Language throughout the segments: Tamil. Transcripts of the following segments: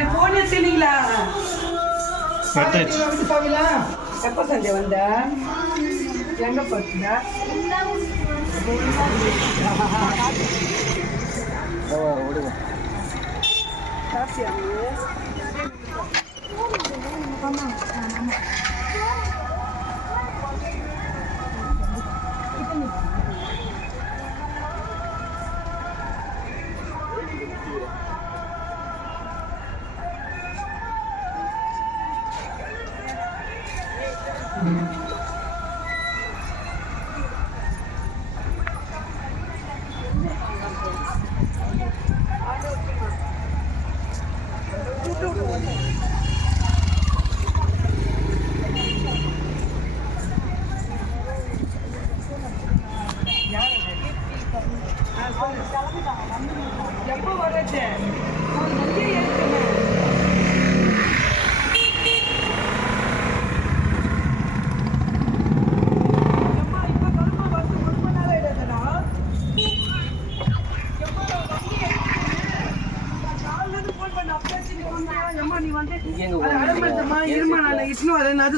என் போன் எடுத்தீங்களா? எப்ப சண்டே வந்த? எங்க போச்சுடா? எப்போ வரது?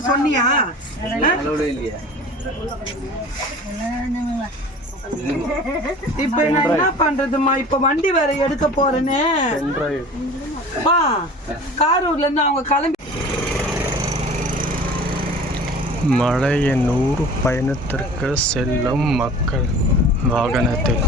சொன்னியா? இப்ப நான் என்ன பண்றதுமா? இப்ப வண்டி வேற எடுக்க போறேன்னு காரூர்ல இருந்து அவங்க கிளம்பி மழையின் ஊர் பயணத்திற்கு செல்லும் மக்கள் வாகனத்தில்